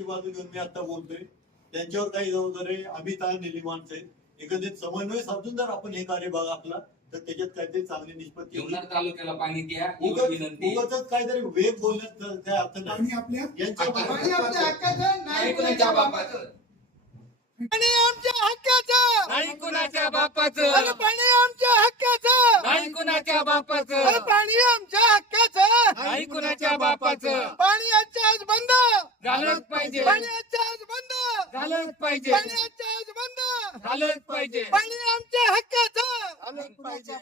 शेतकऱ्याची बाजू घेऊन मी आता बोलतोय. त्यांच्यावर काही जबाबदारी आम्ही नेली माणसं आहे. एकंदरीत समन्वय साधून जर आपण हे कार्य बघितला तर त्याच्यात काहीतरी चांगली निष्पत्ती होईल. जुन्नर तालुक्याला पाणी द्या, उगाच काहीतरी वेग बोलण्यात काय अर्थ नाही. यांच्या पाणी आमच्या हक्काचं नाही कुणाच्या बापाचं, पाणी आमच्या हक्काचं नाही कुणाच्या बापाचं, अरे पाणी आमच्या हक्काचं नाही कुणाच्या बापाचं, अरे पाणी आमच्या हक्काचं नाही कुणाच्या बापाचं. पाणी आजच्या आज बंद झालंच पाहिजे, पाणी आजच्या आज बंद झालंच पाहिजे, पाणी आजच्या आज बंद झालंच पाहिजे. पाणी आमच्या हक्काचं झालंच पाहिजे.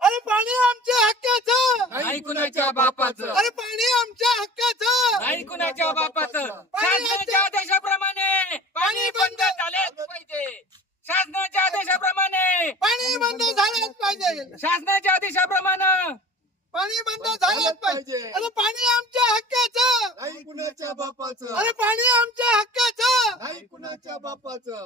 अरे पाणी आमच्या हक्काचं नाही कुणाच्या बापाचं, अरे पाणी आमच्या हक्काचं नाही कुणाच्या बापाचं. शासनाच्या आदेशाप्रमाणे पाणी बंद झालेच पाहिजे. शासनाच्या आदेशाप्रमाणे पाणी बंद झालंच पाहिजे शासनाच्या आदेशाप्रमाणे पाणी बंद झालंच पाहिजे अरे पाणी आमच्या हक्काचं नाही कुणाच्या बापाचं, अरे पाणी आमच्या हक्काचं नाही कुणाच्या बापाचं.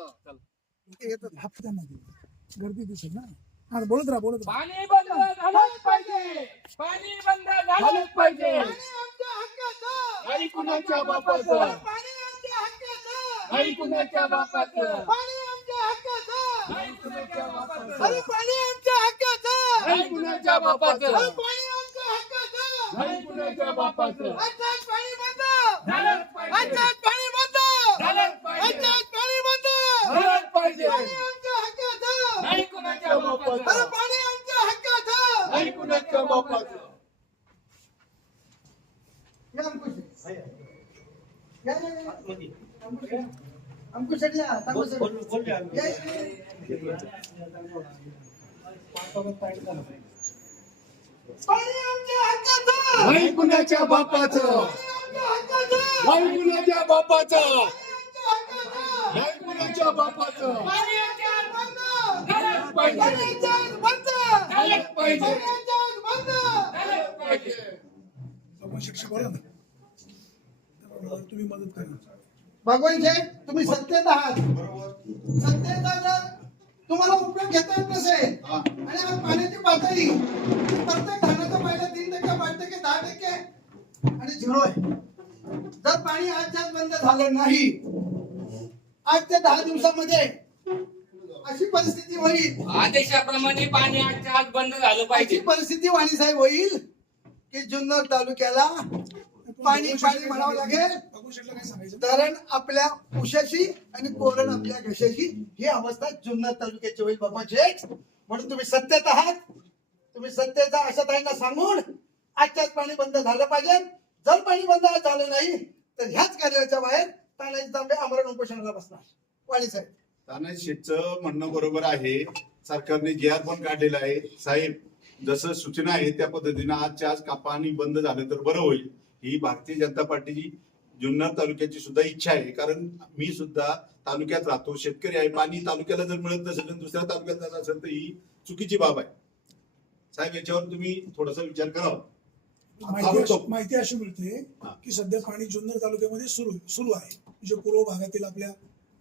गर्दी दिसत ना हा बोलत राहा पाणी बंद झालंच पाहिजे, पाणी बंद झालंच पाहिजे. पाणी आमच्या हक्काचं नाही कुणाच्या बापाचं, पाणी आमच्या हक्काचं नाही कुणाच्या बापाचं, पाणी आमच्या हक्काचं नाही कुणाच्या बापाचं, अरे पाणी आमच्या हक्काचं नाही कुणाच्या बापाचं, अरे पाणी आमच्या हक्काचं नाही कुणाच्या बापाचं. आजच पाणी बंद झालंच पाहिजे, आजच पाणी बंद झालंच पाहिजे, आजच पाणी बंद झालंच पाहिजे. पाणी आमच्या हक्काचं नाही कुणाच्या अरे बापाचं, पाणी आमच्या हक्काचं नाही कुणाच्या बापाचं. या अंकुश या अंकुश या अंकुश पाणी आमच्या हक्काचं नाही कुणाच्या बापाचं, नाही कुणाच्या बापाचं, नाही कुणाच्या बापाचं. पाणी आमच्या बंद झालंच पाहिजे, बंद झालंच पाहिजे, बंद झालंच पाहिजे. शिक्षक बोला ना तुम्ही मदत करा. भगवान शेठ तुम्ही सत्तेत आहात बरोबर. सत्तेचा जर तुम्हाला उपयोग घेता येत नसेल आणि आज पाण्याची पातळी प्रत्येक धरणाचं पहिल्या 3%, 5%, 10% आणि 0 आहे. जर पाणी आजच्याच बंद झालं नाही 8 ते 10 दिवसामध्ये अशी परिस्थिती होईल आदेशाप्रमाणे पाणी आजच्या आज बंद झालं अशी पाहिजे. परिस्थिती वाणीसाहेब होईल की जुन्नर तालुक्याला पाणी म्हणावं लागेल. बघू शकलं काय सांगायचं धरण आपल्या उशाशी आणि कोरण आपल्या घशाशी ही अवस्था जुन्नर तालुक्याची होईल बाबा जेठ. म्हणून तुम्ही सत्तेत आहात. तुम्ही सत्तेचा अशा ताईंना सांगून आजच्याच पाणी बंद झालं पाहिजे. जर पाणी बंद झालं नाही तर ह्याच कार्यालयाच्या बाहेर तानाजी तांबे आमरण उपोषणाला बसणार. वाणी साहेब तानाजी शेठचं म्हणणं बरोबर आहे. सरकारने जी आर पण काढलेला आहे. साहेब जसं सूचना आहे त्या पद्धतीनं आजच्या आज पाणी बंद झालं तर बरं होईल. ही भारतीय जनता पार्टीची जुन्नर तालुक्याची सुद्धा इच्छा आहे. कारण मी सुद्धा तालुक्यात राहतो, शेतकरी आहे. पाणी तालुक्याला जर मिळत नसेल तर दुसऱ्या तालुक्यात जात असेल तर ही चुकीची बाब आहे. साहेब याच्यावर तुम्ही थोडासा विचार करावा. माहिती अशी मिळते की सध्या पाणी जुन्नर तालुक्यामध्ये सुरू आहे. म्हणजे पूर्व भागातील आपल्या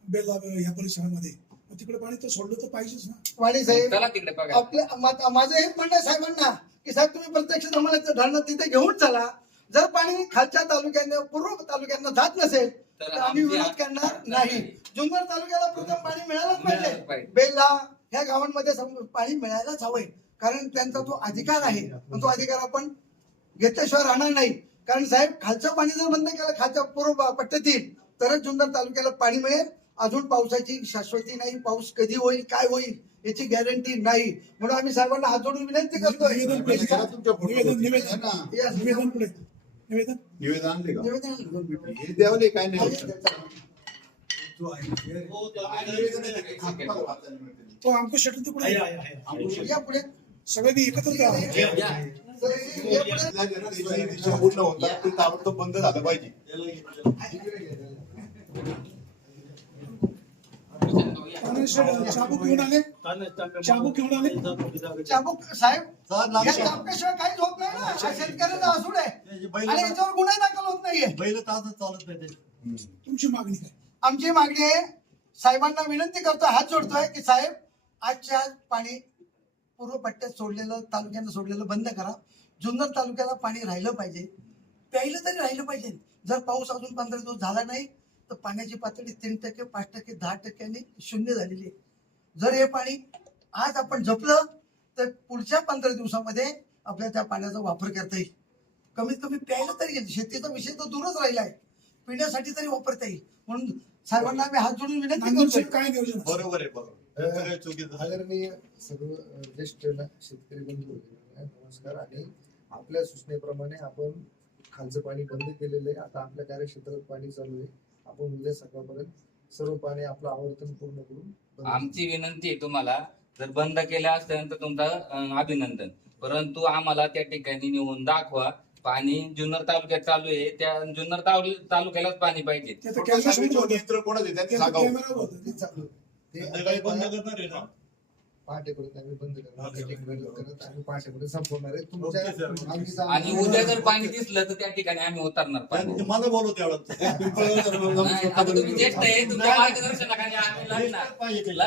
बेला या परिसरामध्ये तिकडे पाणी तर सोडलं तर पाहिजेच ना. वाणी साहेब चला तिकडे बघा. आपल्या माझं हे म्हणणं आहे साहेबांना की साहेब तुम्ही प्रत्यक्ष आम्हाला धरणात तिथे घेऊन चला. जर पाणी खालच्या तालुक्यांना पूर्व तालुक्यांना जात नसेल तर आम्ही विरोध करणार नाही. जुन्नर तालुक्याला प्रथम पाणी मिळालंच पाहिजे. बेला ह्या गावांमध्ये पाणी मिळायलाच हवंय. कारण त्यांचा तो अधिकार आहे. तो अधिकार आपण घेतल्याशिवाय राहणार नाही. कारण साहेब खालचं पाणी जर बंद केलं खालच्या पूर्व पट्ट्यातील तरच जुन्नर तालुक्याला पाणी मिळेल. अजून पावसाची शाश्वती नाही. पाऊस कधी होईल काय होईल याची गॅरंटी नाही. म्हणून आम्ही साहेबांना हात जोडून विनंती करतोय. निवेदन आणले का? हे द्यावले काय नाही. तो अंकुश शेट्टी तिकडे या पुढे सगळ्यांनी एकत्र पूर्ण होता ते ताबडतोब बंद झालं पाहिजे. चाबूक घेऊन आले चाबूक साहेब या चाबकाशिवाय काहीच होत नाही ना. शेतकऱ्याचा असूड आहे आणि याच्यावर गुन्हा दाखल होत नाहीये. पहिलं तासच चालत नाही ते. तुमची मागणी काय? आमची मागणी आहे साहेबांना विनंती करतोय हात जोडतोय की साहेब आजच्या आज पाणी पूर्व पट्ट्यात सोडलेलं तालुक्यांना सोडलेलं बंद करा. जुन्नर तालुक्याला पाणी राहिलं पाहिजे. प्यायलं तरी राहिलं पाहिजे. जर पाऊस अजून 15 दिवस झाला नाही तर पाण्याची पातळी 3%, 5%, 10% शून्य झालेली आहे. जर हे पाणी आज आपण जपलं तर पुढच्या 15 दिवसामध्ये आपल्याला त्या पाण्याचा वापर करता येईल. कमीत कमी प्यायला तरी येईल. शेतीचा विषय तर दूरच राहिला आहे, पिण्यासाठी तरी वापरता येईल. म्हणून साहेबांना आम्ही हात जोडून विनंती नांदेडचे करतो. काय नियोजन असेल? बरोबर आहे, बरोबर. त्याचं काही चुकीचं नाही. आदरणीय सर्व ज्येष्ठ शेतकरी बंधू भगिनींनो, नमस्कार. आणि आपल्या सूचनेप्रमाणे आपण खालचं पाणी बंद केलेलं आहे. आता आपल्या कार्यक्षेत्रात पाणी चालू आहे. आपण उद्या सकाळपर्यंत सर्व पाणी आपलं आवर्तन पूर्ण करून बंद करू. आमची विनंती आहे तुम्हाला, जर बंद केल्या असल्यानंतर तुमचं अभिनंदन, परंतु आम्हाला त्या ठिकाणी नेऊन दाखवा. पाणी जुन्नर तालुक्यात चालू आहे, त्या जुन्नर तालुक्यालाच पाणी पाहिजे. ते तर फक्त कॅमेरा सर्वेचं होतं. नियंत्रण कोणाचं आहे? ते त्यांनी तर सांगावं. कॅमेरा होतं. ते चालू आहे. ते संध्याकाळी बंद करणार आहे ना? पहाटेपर्यंत आम्ही बंद करणार. ओके. मीटिंग करत आम्ही पहाटेपर्यंत संपवणार आहे. तुमच्या ओके, सर. आम्ही आणि उद्या जर पाणी दिसलं तर त्या ठिकाणी आम्ही उतरणार पाणी. ते मला बोलव त्यावेळेस. नाही, आता तुम्ही ज्येष्ठ आहे, तुमच्या मार्गदर्शनाखाली आम्ही लागणार. पाहिजे.